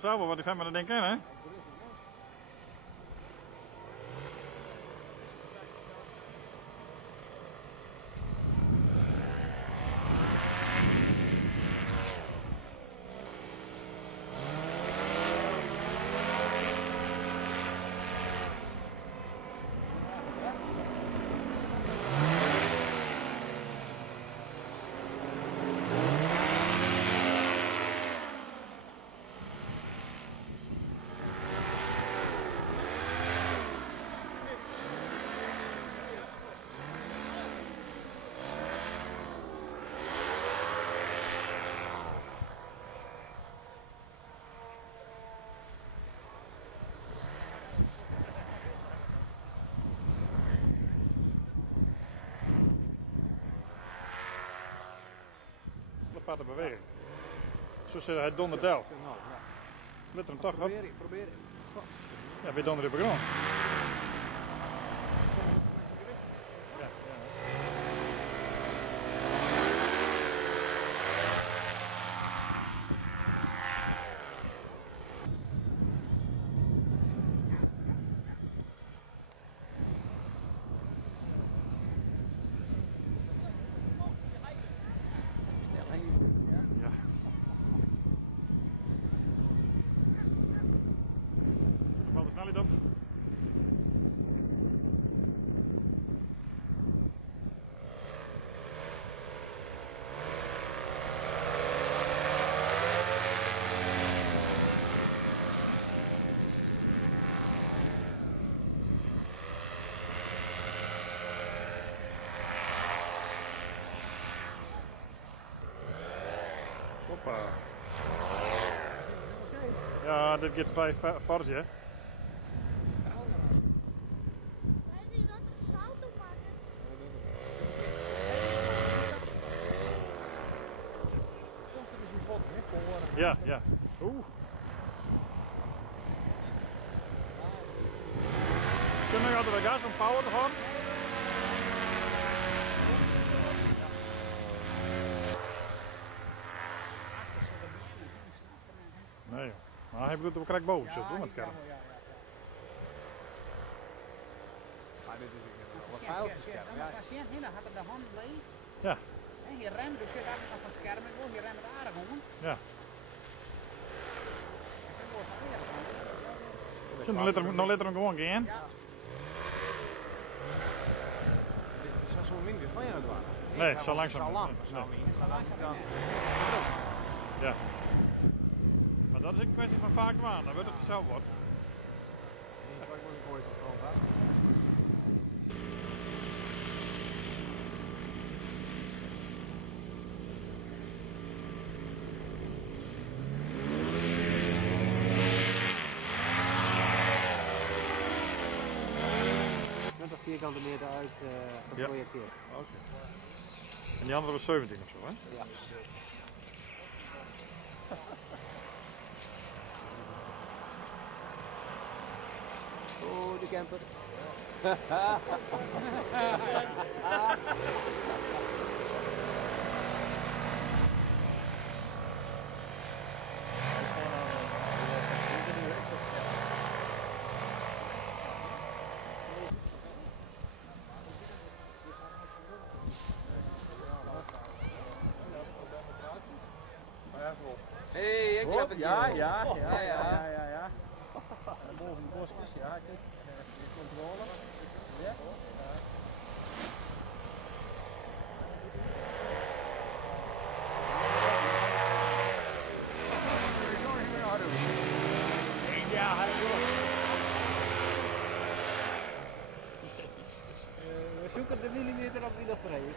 vanzelf wel wat die van me denken, hè? Aparte beweging. Zo zit hij donderdel. Let hem toch op. Probeer. Ja, weer donder op de grond. Ja, ja. Bal de snelheid op. Hoppa. Ja, dit gaat vrij fors, hè? Hij wil dat er salto maken. Komt er dus een foto, hè? Voor. Ja, ja. Oeh. Kunnen we altijd de gas om power te gaan? Nee, joh. Maar hij bedoelt, we krijgen boven, dus doen het scherm. Maar dit is wat pijltjes. Dan was je hier, had er de hand leeg. Ja, En je remt, dus je zag het van het scherm. Ik wil je remt het aardig om. ja. Dat wordt van eerder. Dan let er hem gewoon gaan. Ja. Dit is zo minder van jou dwaan. Nee, zo langzaam. Zo lang. Nee. Zo lang. Zo lang. Dan. Ja. Maar dat is een kwestie van vaak doen, dan wordt het vanzelf wat. Niet zo ik moet ooit van grond af. Vierkante meter uit geprojecteerd. Oké. En die andere was 17 of zo, hè? Ja. Oh, de camper. Hey, ik heb het. Ja. En boven de bosjes, ja, kijk. De controle. Ja. We zoeken de millimeter op die nog vrij is.